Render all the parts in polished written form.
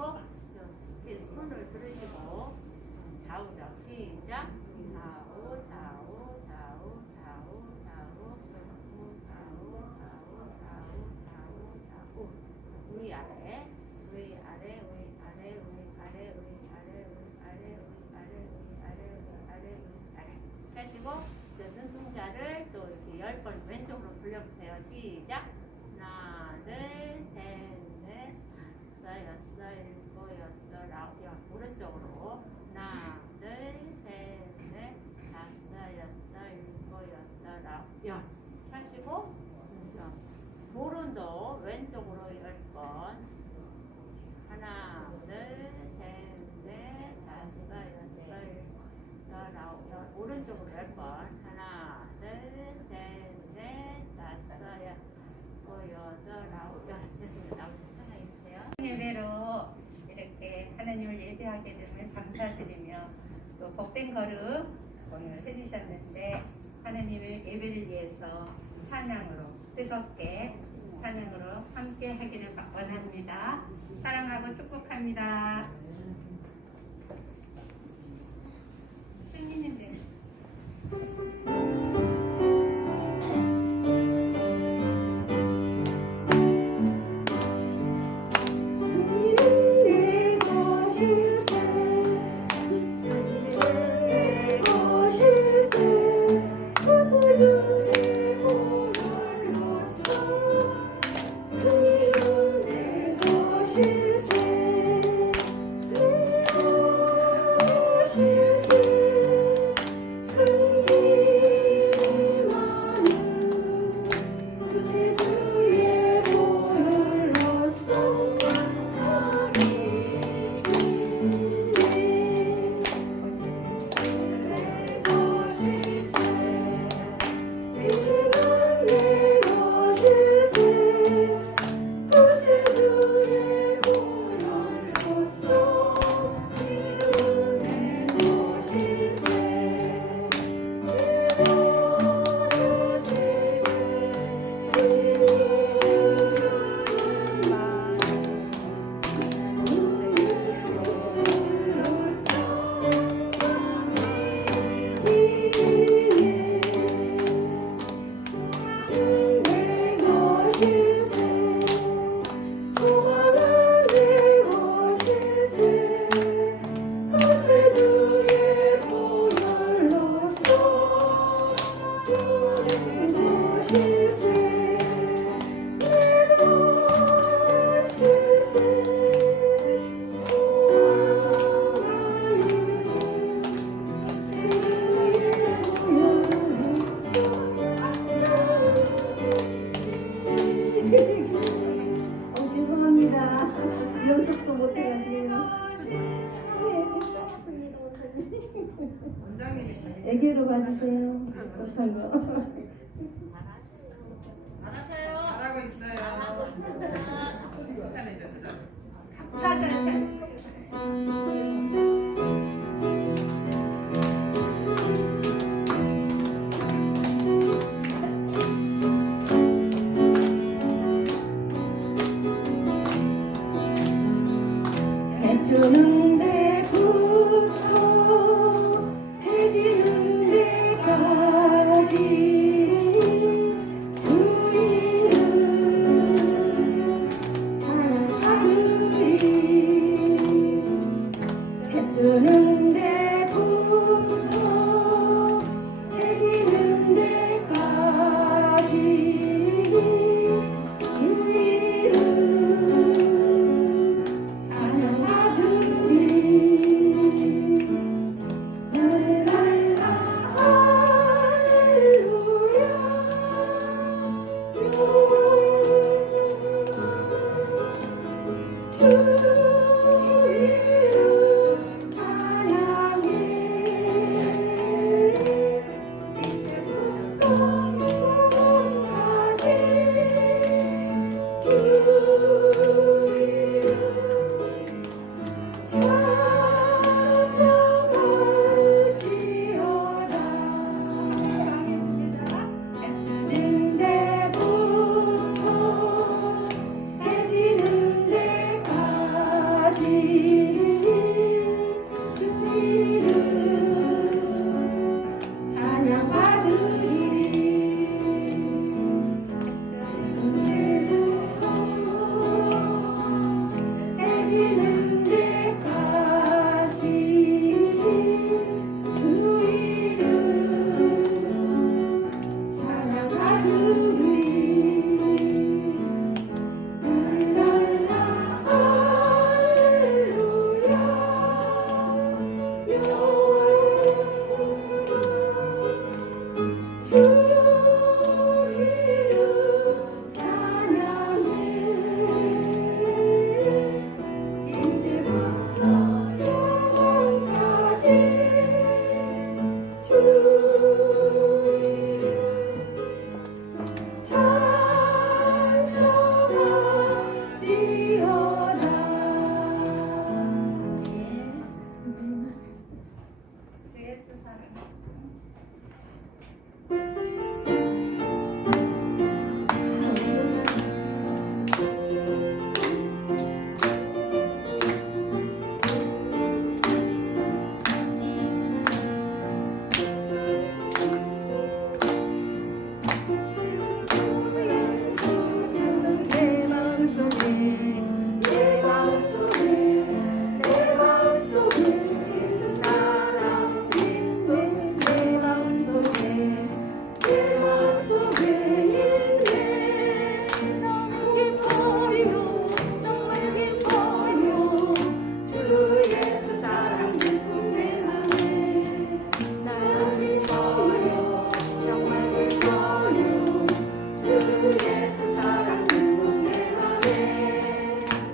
하시고 이렇게 손을 들으시고 좌우좌우 시작. 좌우 좌우 좌우 좌우 좌우 좌우 좌우 좌우 좌우 좌우 위아래 위아래 위아래 위아래 위아래 위아래 위아래 위아래 위아래 위아래 하시고 눈동자를 또 이렇게 10번 왼쪽으로 돌려보세요. 시작. 하나 둘셋넷 다섯 여섯 일곱 여덟 아홉 열 오른쪽으로 하나 둘셋넷 다섯 여섯 일곱 여덟 아홉 열 하시고 오른쪽 왼쪽으로 10번 하나 둘셋넷 다섯 여섯 일곱 아홉 열 오른쪽으로 10번 하나 둘셋넷 다섯 여섯 여덟 아홉 열 됐습니다. 천천히 해주세요. 예배로 이렇게 하나님을 예배하게 됨을 감사드리며 또 복된 거룩 오늘 해주셨는데 하나님의 예배를 위해서 찬양으로 뜨겁게 찬양으로 함께 하기를 원합니다. 사랑하고 축복합니다. 승리님들 죄송합니다. 연습도 못해가지고. 애교로 봐주세요. 못한 거. 잘하셔요. 잘하고 있어요. 잘하고 있습니다. 사전 해 뜨는 데부터 해 지는 데까지 주인은 사랑하리. 해 뜨는 데부터 해 지는 데까지 주인은 사랑하리. 랄랄라 할렐루야. 주 이름 찬양해. 이제부터 영원까지 주 이름 찬송할지어다. 하겠습니다. 해 뜨는 데부터 해 지는 데까지 이루어지는 데까지 주 이름 찬양하느니 랄랄라 할렐루야 주 이름 찬양해 이제부터 영원까지 주 이름 찬송하지어다. 주 예수 사랑. 내 마음속에 내 마음속에 내 마음속에 예수 사랑 있네 내 마음속에 내 마음속에 있네 너무 기뻐요 정말 기뻐요 주 예수 사랑 기쁨 내 맘에 나는 기뻐요 정말 기뻐요 주 예수 사랑 기쁨 내 맘에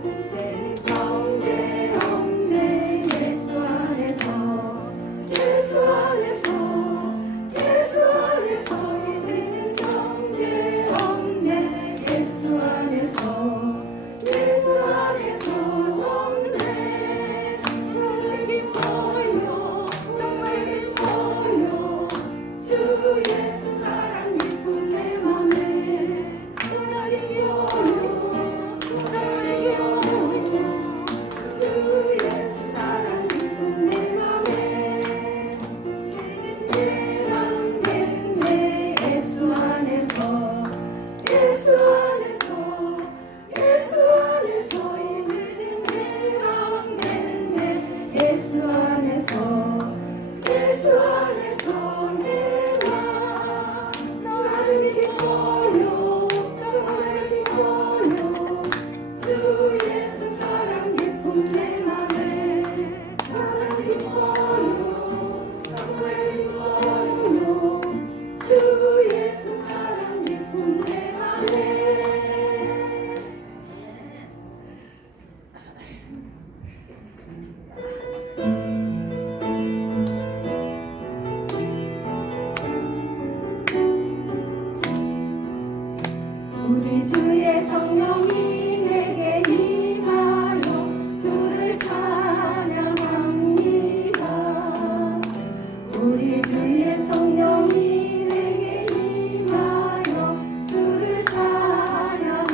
이제는 정죄 없네 예수 안에서 예수 안에서 예수 안에서 이제는 정죄 없네 예수 안에서 예수 안에서 없네 나는 기뻐요 정말 기뻐요 주 예수 사랑 기쁨 내 맘에 나는 기뻐요 정말 기뻐요 주 예수 사랑 기쁨 내 맘에 내맘 됐네 예수 안에서 예수 안에서 예수 안에서 이제는 내맘 됐네 예수 안에서 예수 안에서 내맘 나는 기뻐요 정말 기뻐요 주 예수 사랑 기쁨 내 맘에 나는 기뻐요 정말 기뻐요 주 예수 사랑 기쁨 내 맘에 우리 주의 성령이 내게 임하여 주를 찬양합니다. 우리 주의 성령이 내게 임하여 주를 찬양합니다.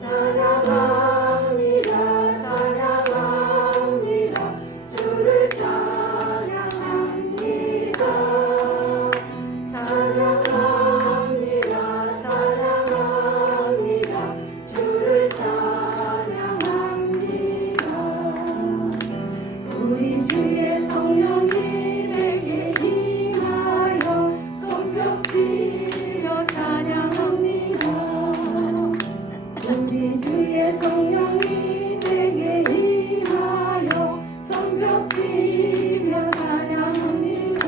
찬양합니다. 찬양합니다. 주를 찬양합니다. 찬양합니다. 찬양합니다. 주를 찬양합니다. 우리 주의 성령이 내게 임하여 손뼉 치며 찬양합니다. 우리 주의 성령이 내게 임하여 손뼉 치며 찬양합니다.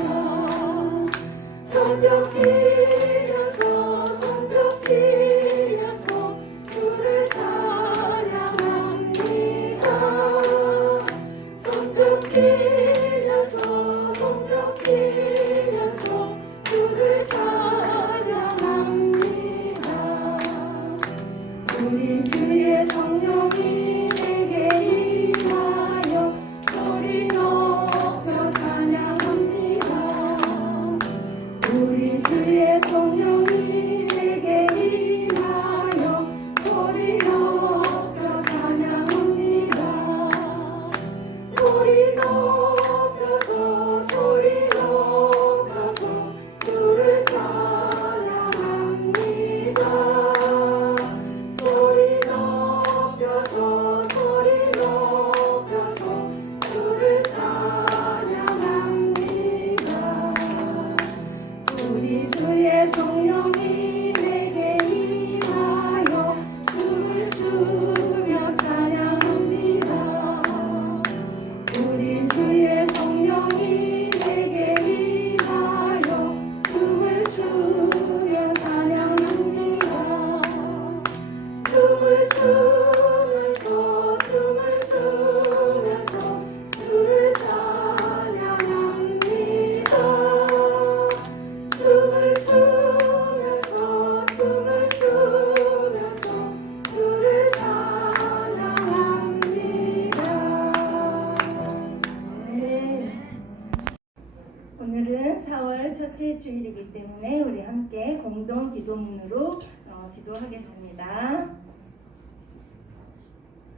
손뼉 치면서 손뼉 치면서 주를 찬양합니다. 손뼉 치면서 손뼉 치면서 주를 찬양합니다. 우리 주의 성령이 내게 임하여 소리 높여 찬양합니다. 우리 주의 성령이 내게 임하여 소리 높여 찬양합니다. 소리 높여서 소리 높여서 주를 찬양합니다. 소리 높여서 춤을 추면서 춤을 추면서 주를 찬양합니다. 춤을 추면서 춤을 추면서 주를 찬양합니다. 네. 오늘은 4월 첫째 주일이기 때문에 우리 함께 공동 기도문으로 기도하겠습니다.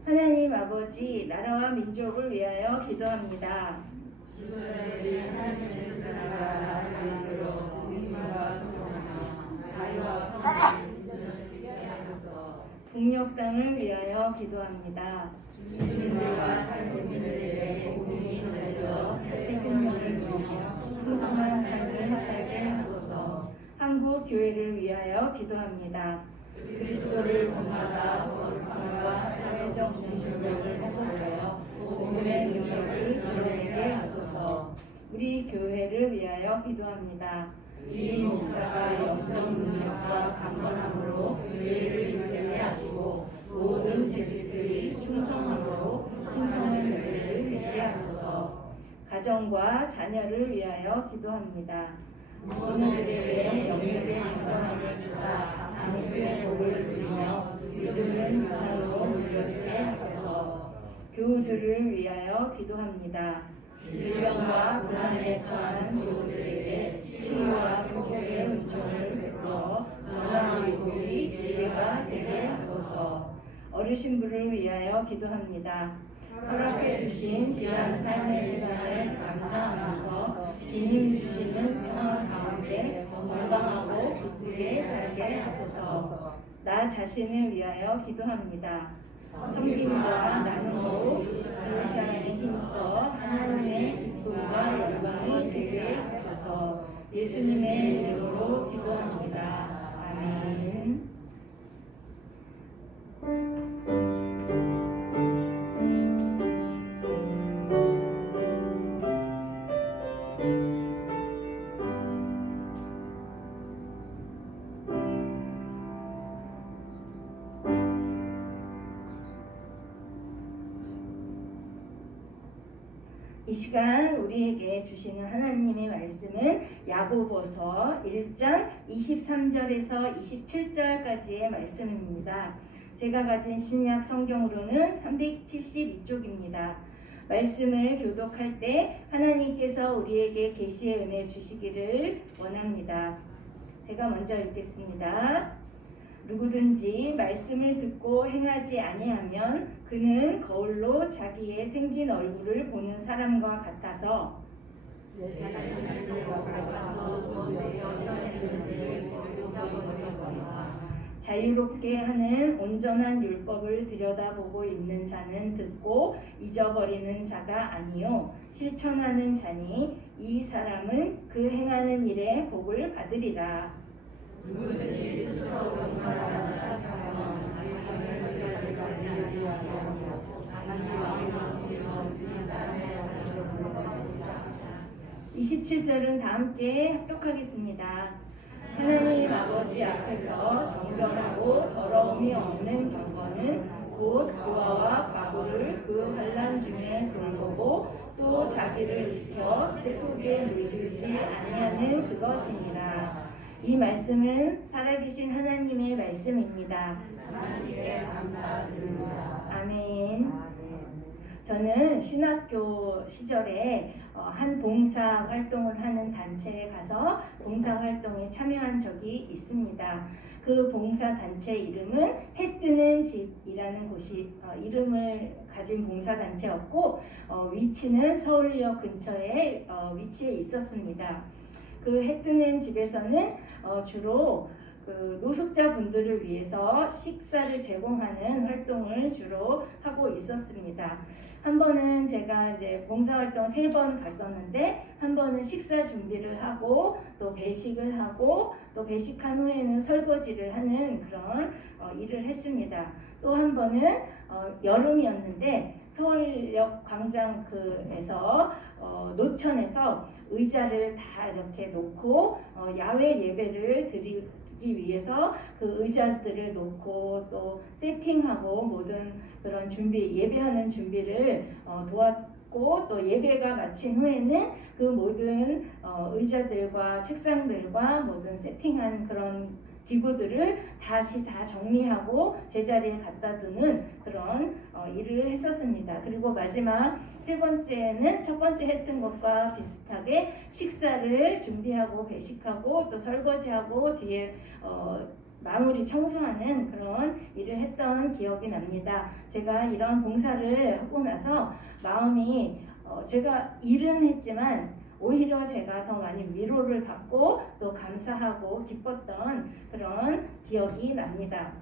하나님 아버지, 나라와 민족을 위하여 기도합니다. 북녘 땅을 위하여 기도합니다. 생명을 위하여 풍성한 삶을 살게 하소서. 한국 교회를 위하여 기도합니다. 그리스도를 본받아 거룩함과 사회적 중심력을 회복하여 복음의 능력을 드러내게 하소서. 우리 교회를 위하여 기도합니다. 이 목사가 영적 능력과 강건함으로 교회를 이끌게 하시고 모든 재직들이 충성함으로 신성의 교회를 이끌게 하소서. 가정과 자녀를 위하여 기도합니다. 모두에게 영육의 강건함을 주사 당신의 복을 누리며 믿음의 유산으로 물려주게 하소서. 교우들을 위하여 기도합니다. 질병과 고난에 처한 교우들에게 치유와 회복의 은총을 베풀어 전환의 복이 기회가 되게 하소서. 어르신부를 위하여 기도합니다. 허락해 주신 귀한 삶의 시간을 감사하면서 기님 주시는 평화 가운데 건강하고 기쁘게 살게 하소서. 나 자신을 위하여 기도합니다. 섬김과 나눔으로 세상에 힘써 하나님의 기쁨과 영광이 되게 하소서. 예수님의 이름으로 기도합니다. 아멘. 이 시간 우리에게 주시는 하나님의 말씀은 야고보서 1장 23절에서 27절까지의 말씀입니다. 제가 가진 신약 성경으로는 372쪽입니다. 말씀을 교독할 때 하나님께서 우리에게 계시의 은혜 주시기를 원합니다. 제가 먼저 읽겠습니다. 누구든지 말씀을 듣고 행하지 아니하면 그는 거울로 자기의 생긴 얼굴을 보는 사람과 같아서 자유롭게 하는 온전한 율법을 들여다보고 있는 자는 듣고 잊어버리는 자가 아니요 실천하는 자니 이 사람은 그 행하는 일에 복을 받으리라. 누구든지 스스로 경건하다는 자처럼 자기 감을 즐겨들까지 아니하며 자기와 마음속에서 믿는 사람의 사랑을 불러볼 것이다. 27절은 다 함께 합독하겠습니다. 하나님 아버지 앞에서 정결하고 더러움이 없는 경건은 곧 고아와 과부를 그 환난 중에 돌보고 또 자기를 지켜 새 속에 물들지 아니하는 그것이니라. 이 말씀은 살아계신 하나님의 말씀입니다. 하나님께 감사드립니다. 아멘. 저는 신학교 시절에 한 봉사 활동을 하는 단체에 가서 봉사 활동에 참여한 적이 있습니다. 그 봉사 단체 이름은 해 뜨는 집이라는 곳이 이름을 가진 봉사 단체였고 위치는 서울역 근처에 위치해 있었습니다. 그 해 뜨는 집에서는 주로 그 노숙자분들을 위해서 식사를 제공하는 활동을 주로 하고 있었습니다. 한 번은 제가 이제 봉사활동 3번 갔었는데 한 번은 식사 준비를 하고 또 배식을 하고 또 배식한 후에는 설거지를 하는 그런 일을 했습니다. 또 한 번은 여름이었는데 서울역 광장에서 노천에서 의자를 다 이렇게 놓고 야외 예배를 위해서 그 의자들을 놓고 또 세팅하고 모든 그런 준비, 예배하는 준비를 도왔고, 또 예배가 마친 후에는 그 모든 의자들과 책상들과 모든 세팅한 그런 기구들을 다시 다 정리하고 제자리에 갖다 두는 그런 일을 했었습니다. 그리고 마지막 세 번째는 첫 번째 했던 것과 비슷하게 식사를 준비하고 배식하고 또 설거지하고 뒤에 마무리 청소하는 그런 일을 했던 기억이 납니다. 제가 이런 봉사를 하고 나서 마음이 제가 일은 했지만 오히려 제가 더 많이 위로를 받고 또 감사하고 기뻤던 그런 기억이 납니다.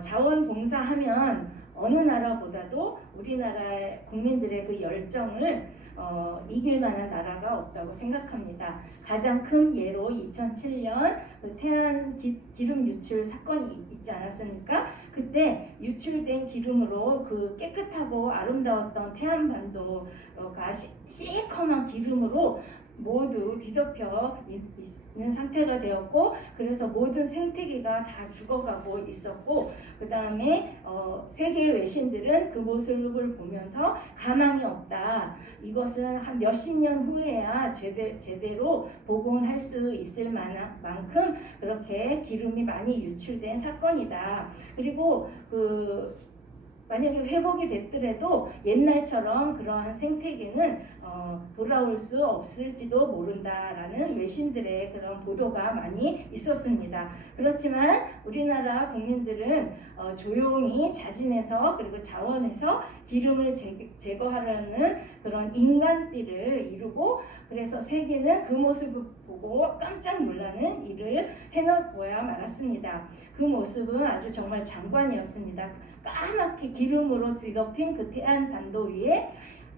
자원봉사하면 어느 나라보다도 우리나라의 국민들의 그 열정을 이길 만한 나라가 없다고 생각합니다. 가장 큰 예로 2007년 그 태안 기름 유출 사건이 있지 않았습니까? 그때 유출된 기름으로 그 깨끗하고 아름다웠던 태안반도가 시커먼 기름으로 모두 뒤덮여 있는 상태가 되었고, 그래서 모든 생태계가 다 죽어가고 있었고, 그 다음에 세계 외신들은 그 모습을 보면서 가망이 없다. 이것은 한 몇십 년 후에야 제대로 복원할 수 있을 만큼 그렇게 기름이 많이 유출된 사건이다. 그리고 만약에 회복이 됐더라도 옛날처럼 그러한 생태계는 돌아올 수 없을지도 모른다라는 외신들의 그런 보도가 많이 있었습니다. 그렇지만 우리나라 국민들은 조용히 자진해서 그리고 자원해서 기름을 제거하려는 그런 인간띠를 이루고, 그래서 세계는 그 모습을 보고 깜짝 놀라는 일을 해놓고야 말았습니다. 그 모습은 아주 정말 장관이었습니다. 까맣게 기름으로 뒤덮인 그 태안반도 위에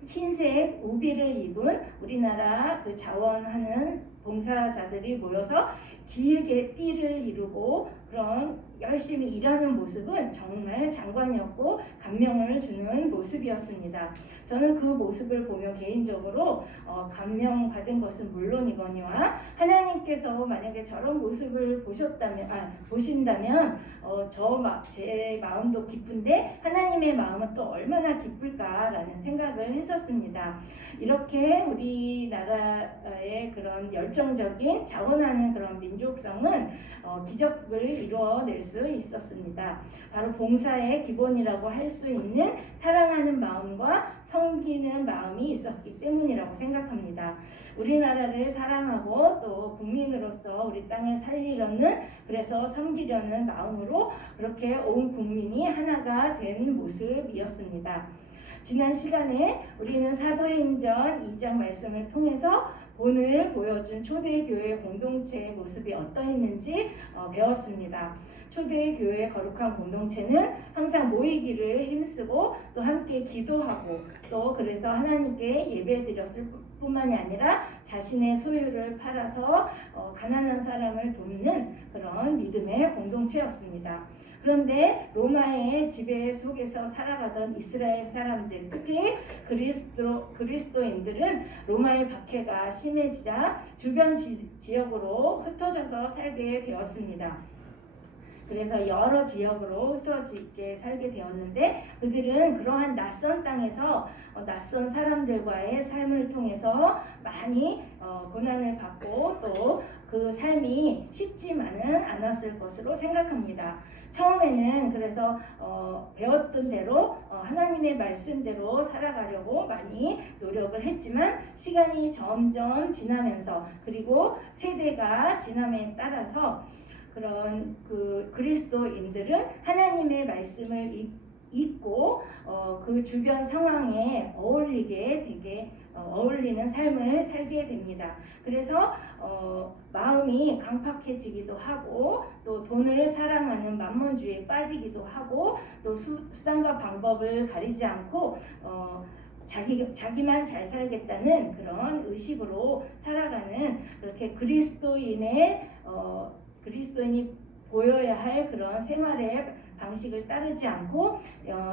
흰색 우비를 입은 우리나라 그 자원하는 봉사자들이 모여서 길게 띠를 이루고 그런 열심히 일하는 모습은 정말 장관이었고 감명을 주는 모습이었습니다. 저는 그 모습을 보며 개인적으로 감명받은 것은 물론이거니와 하나님께서 만약에 저런 모습을 보신다면 제 마음도 기쁜데 하나님의 마음은 또 얼마나 기쁠까라는 생각을 했었습니다. 이렇게 우리나라의 그런 열정적인 자원하는 그런 민족성은 기적을 이루어낼 수 있었습니다. 바로 봉사의 기본이라고 할 수 있는 사랑하는 마음과 섬기는 마음이 있었기 때문이라고 생각합니다. 우리나라를 사랑하고 또 국민으로서 우리 땅을 살리려는, 그래서 섬기려는 마음으로 그렇게 온 국민이 하나가 된 모습이었습니다. 지난 시간에 우리는 사도행전 2장 말씀을 통해서 오늘 보여준 초대교회 공동체의 모습이 어떠했는지 배웠습니다. 초대교회 거룩한 공동체는 항상 모이기를 힘쓰고 또 함께 기도하고 또 그래서 하나님께 예배드렸을 뿐만이 아니라 자신의 소유를 팔아서 가난한 사람을 돕는 그런 믿음의 공동체였습니다. 그런데 로마의 지배 속에서 살아가던 이스라엘 사람들, 특히 그리스도인들은 로마의 박해가 심해지자 주변 지역으로 흩어져서 살게 되었습니다. 그래서 여러 지역으로 흩어지게 살게 되었는데, 그들은 그러한 낯선 땅에서 낯선 사람들과의 삶을 통해서 많이 고난을 받고 또 그 삶이 쉽지만은 않았을 것으로 생각합니다. 처음에는 그래서 배웠던 대로 하나님의 말씀대로 살아가려고 많이 노력을 했지만 시간이 점점 지나면서 그리고 세대가 지남에 따라서 그런 그 그리스도인들은 하나님의 말씀을 잊고 그 주변 상황에 어울리는 삶을 살게 됩니다. 그래서 마음이 강팍해지기도 하고 또 돈을 사랑하는 만몬주의에 빠지기도 하고 또 수단과 방법을 가리지 않고 자기만 잘 살겠다는 그런 의식으로 살아가는, 그렇게 그리스도인이 보여야 할 그런 생활의 방식을 따르지 않고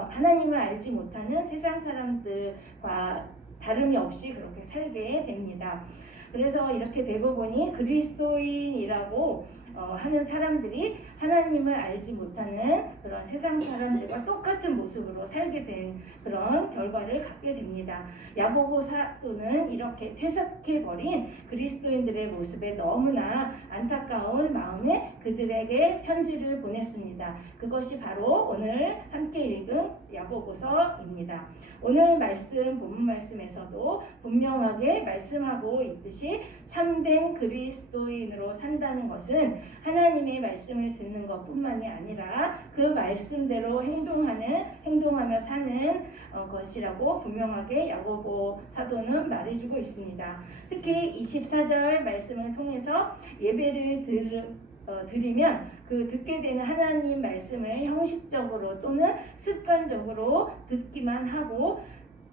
하나님을 알지 못하는 세상 사람들과 다름이 없이 그렇게 살게 됩니다. 그래서 이렇게 되고 보니 그리스도인이라고 하는 사람들이 하나님을 알지 못하는 그런 세상 사람들과 똑같은 모습으로 살게 된 그런 결과를 갖게 됩니다. 야고보 사도는 이렇게 퇴색해버린 그리스도인들의 모습에 너무나 안타까운 마음에 그들에게 편지를 보냈습니다. 그것이 바로 오늘 함께 읽은 야고보서입니다. 오늘 말씀, 본문 말씀에서도 분명하게 말씀하고 있듯이 참된 그리스도인으로 산다는 것은 하나님의 말씀을 듣는 것뿐만이 아니라 그 말씀대로 행동하며 사는 것이라고 분명하게 야고보 사도는 말해주고 있습니다. 특히 24절 말씀을 통해서 예배를 드리면 그 듣게 되는 하나님 말씀을 형식적으로 또는 습관적으로 듣기만 하고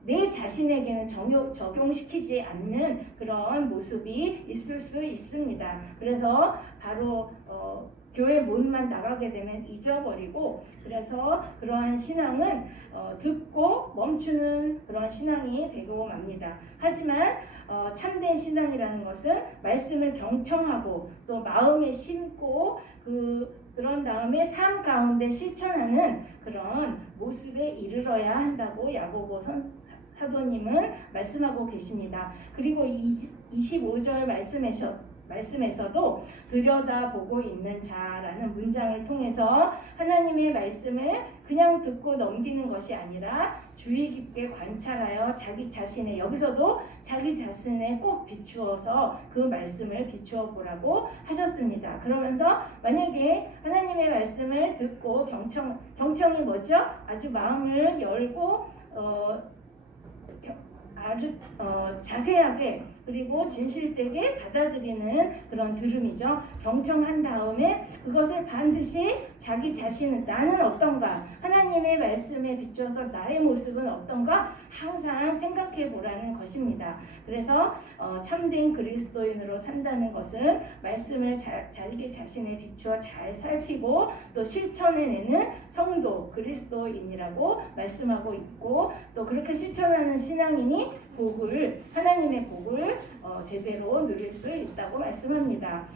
내 자신에게는 적용시키지 않는 그런 모습이 있을 수 있습니다. 그래서 바로 교회 문만 나가게 되면 잊어버리고, 그래서 그러한 신앙은 듣고 멈추는 그런 신앙이 되고 맙니다. 하지만 참된 신앙이라는 것은 말씀을 경청하고 또 마음에 심고 그런 다음에 삶 가운데 실천하는 그런 모습에 이르러야 한다고 야고보 사도님은 말씀하고 계십니다. 그리고 25절 말씀에서도 들여다보고 있는 자라는 문장을 통해서 하나님의 말씀을 그냥 듣고 넘기는 것이 아니라 주의 깊게 관찰하여 자기 자신의, 여기서도 자기 자신에 꼭 비추어서 그 말씀을 비추어 보라고 하셨습니다. 그러면서 만약에 하나님의 말씀을 듣고 경청이 뭐죠? 아주 마음을 열고 아주 자세하게 그리고 진실되게 받아들이는 그런 들음이죠. 경청한 다음에 그것을 반드시 자기 자신은 나는 어떤가, 하나님의 말씀에 비추어서 나의 모습은 어떤가 항상 생각해 보라는 것입니다. 그래서 참된 그리스도인으로 산다는 것은 말씀을 자기 자신에 비추어 잘 살피고 또 실천해내는 성도 그리스도인이라고 말씀하고 있고, 또 그렇게 실천하는 신앙인이 하나님의 복을 제대로 누릴 수 있다고 말씀합니다.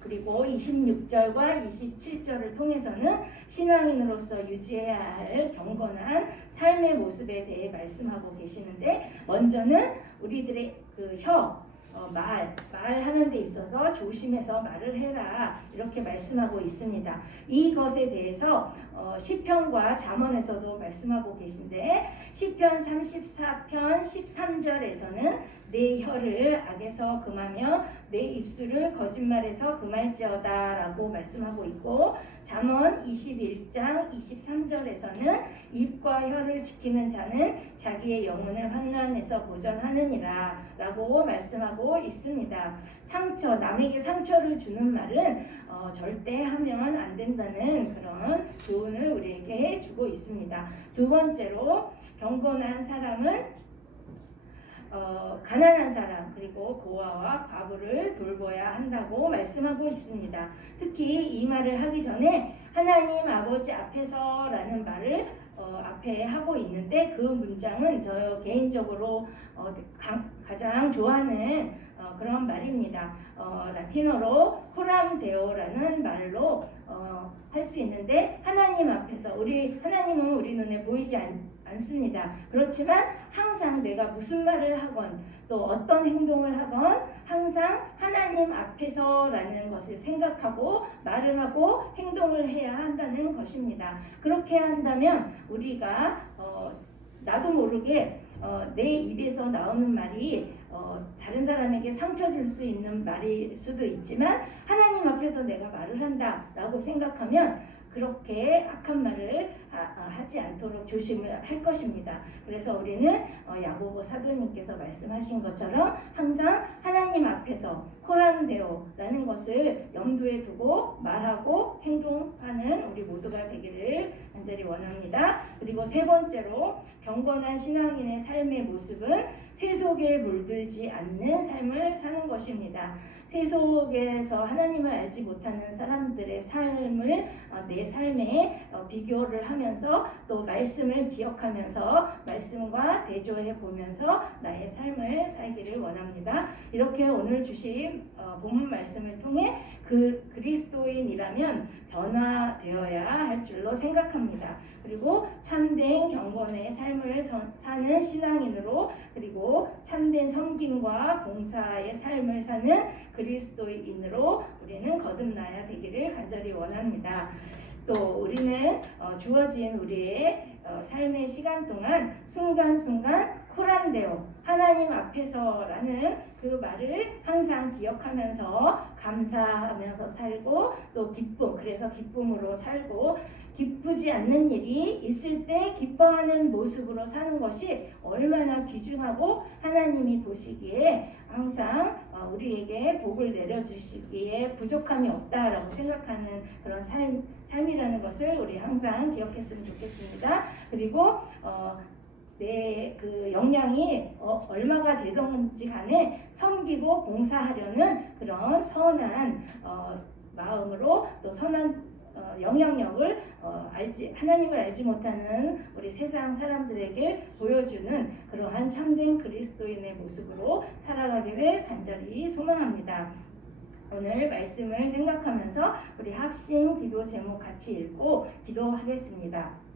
그리고 26절과 27절을 통해서는 신앙인으로서 유지해야 할 경건한 삶의 모습에 대해 말씀하고 계시는데, 먼저는 우리들의 말하는 데 있어서 조심해서 말을 해라, 이렇게 말씀하고 있습니다. 이것에 대해서 시편과 잠언에서도 말씀하고 계신데, 시편 34편 13절에서는 내 혀를 악에서 금하며 내 입술을 거짓말에서 금할지어다 라고 말씀하고 있고, 잠언 21장 23절에서는 입과 혀를 지키는 자는 자기의 영혼을 환난에서 보전하느니라 라고 말씀하고 있습니다. 남에게 상처를 주는 말은 절대 하면 안 된다는 그런 교훈을 우리에게 주고 있습니다. 두 번째로, 경건한 사람은 가난한 사람 그리고 고아와 과부를 돌보아야 한다고 말씀하고 있습니다. 특히 이 말을 하기 전에 하나님 아버지 앞에서라는 말을 앞에 하고 있는데, 그 문장은 저 개인적으로 가장 좋아하는 그런 말입니다. 라틴어로 코람 데오라는 말로 할 수 있는데, 하나님 앞에서, 하나님은 우리 눈에 보이지 않습니다. 그렇지만 항상 내가 무슨 말을 하건 또 어떤 행동을 하건 항상 하나님 앞에서라는 것을 생각하고 말을 하고 행동을 해야 한다는 것입니다. 그렇게 한다면 우리가 나도 모르게 내 입에서 나오는 말이 다른 사람에게 상처 줄 수 있는 말일 수도 있지만, 하나님 앞에서 내가 말을 한다라고 생각하면 그렇게 악한 말을 하지 않도록 조심을 할 것입니다. 그래서 우리는 야고보 사도님께서 말씀하신 것처럼 항상 하나님 앞에서 코람데오라는 것을 염두에 두고 말하고 행동하는 우리 모두가 되기를 간절히 원합니다. 그리고 세 번째로, 경건한 신앙인의 삶의 모습은 세속에 물들지 않는 삶을 사는 것입니다. 세속에서 하나님을 알지 못하는 사람들의 삶을 내 삶에 비교를 하면서 또 말씀을 기억하면서 말씀과 대조해 보면서 나의 삶을 살기를 원합니다. 이렇게 오늘 주신 본문 말씀을 통해 그리스도인이라면 변화되어야 할 줄로 생각합니다. 그리고 참된 경건의 삶을 사는 신앙인으로, 그리고 참된 섬김과 봉사의 삶을 사는 그리스도인으로 우리는 거듭나야 되기를 간절히 원합니다. 또 우리는 주어진 우리의 삶의 시간 동안 순간순간 코란데오, 하나님 앞에서라는 그 말을 항상 기억하면서 감사하면서 살고, 또 기쁨, 그래서 기쁨으로 살고, 기쁘지 않는 일이 있을 때 기뻐하는 모습으로 사는 것이 얼마나 귀중하고 하나님이 보시기에 항상 우리에게 복을 내려주시기에 부족함이 없다라고 생각하는 그런 삶이라는 것을 우리 항상 기억했으면 좋겠습니다. 그리고 내 그 역량이 얼마가 되든지 간에 섬기고 봉사하려는 그런 선한 마음으로, 또 선한 영향력을 하나님을 알지 못하는 우리 세상 사람들에게 보여주는 그러한 참된 그리스도인의 모습으로 살아가기를 간절히 소망합니다. 오늘 말씀을 생각하면서 우리 합심 기도 제목 같이 읽고 기도하겠습니다.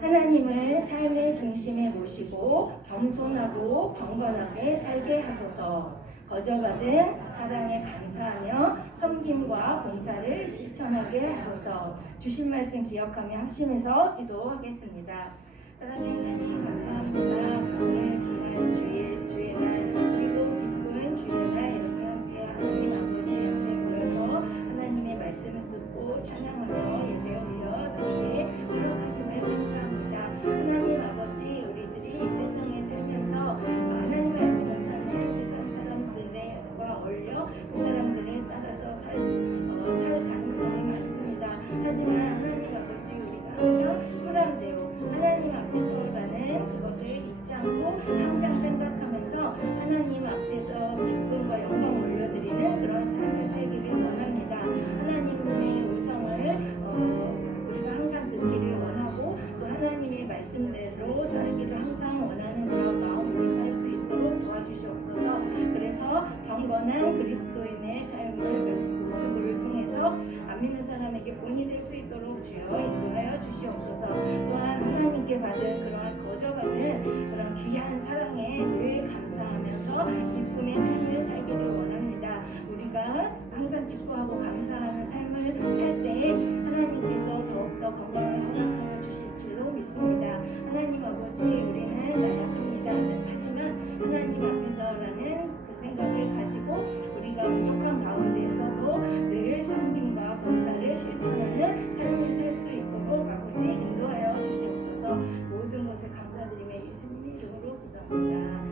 하나님을 삶의 중심에 모시고 겸손하고 경건하게 살게 하소서. 거저받은 사랑에 감사하며 섬김과 봉사를 실천하게 하소서. 주신 말씀 기억하며 합심해서 기도하겠습니다. 사랑하는 하나님 감사합니다. 오늘 귀한 주의 날, 그리고 기쁜 주의 날 이렇게 함께 하나님 아버지 앞에 모여서 하나님의 말씀을 듣고 찬양하며 예배 올려 드리게 허락하심을 감사합니다. 하나님 아버지, 우리들이 이 세상에 살면서 하나님을 알지 못하는 세상 사람들과 어울려 그 사람들을 따라서 살 가능성이 많습니다. 하지만 하나님 아버지, 우리가 항상 호랑대로 하나님 앞에서라는 그것을 잊지 않고 항상 생각하면서 하나님 앞에서 기쁨과 영광을 올려드리는 그런 삶을 살기를 원합니다. 하나님의 음성을 우리가 항상 듣기를 원하고, 또 하나님의 말씀대로 살기를 항상 원하는 그런 마음으로 살 수 있도록 도와주시옵소서. 그래서 경건한 그리스도인의 삶을 모습을 통해서 안 믿는 사람에게 본이 될 수 있도록 주여 인도하여 주시옵소서. 또한 하나님께 받은 그러한 거저받는 그런 귀한 사랑에 늘 감사하면서 기쁨의 삶을 살기를 원합니다. 우리가 항상 기뻐하고 감사하는 삶을 살 때에 하나님께서 더욱더 건강을 허락하여 주실 줄로 믿습니다. 하나님 아버지, 우리는 나약합니다. 하지만 하나님 앞에서라는 그 생각을 가지고 우리가 부족한 가운데에서도 늘 섬김과 봉사를 실천하는 삶을 살 수 있도록 아버지 인도하여 주시옵소서. 모든 것을 감사드리며 예수님의 이름으로 기도합니다.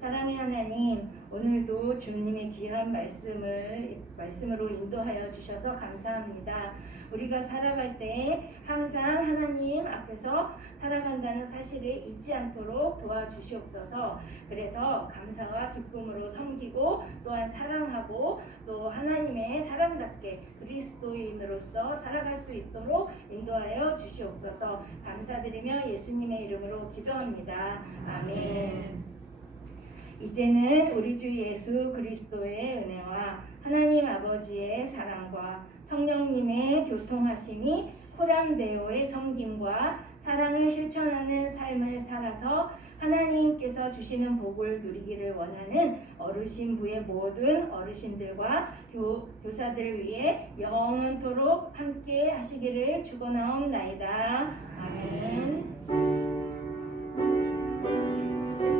사랑의 하나님, 오늘도 주님의 귀한 말씀으로 인도하여 주셔서 감사합니다. 우리가 살아갈 때 항상 하나님 앞에서 살아간다는 사실을 잊지 않도록 도와주시옵소서. 그래서 감사와 기쁨으로 섬기고, 또한 사랑하고, 또 하나님의 사람답게 그리스도인으로서 살아갈 수 있도록 인도하여 주시옵소서. 감사드리며 예수님의 이름으로 기도합니다. 아멘. 이제는 우리 주 예수 그리스도의 은혜와 하나님 아버지의 사랑과 성령님의 교통하심이 코란데오의 섬김과 사랑을 실천하는 삶을 살아서 하나님께서 주시는 복을 누리기를 원하는 어르신부의 모든 어르신들과 교사들을 위해 영원토록 함께 하시기를 축원하옵나이다. 아멘.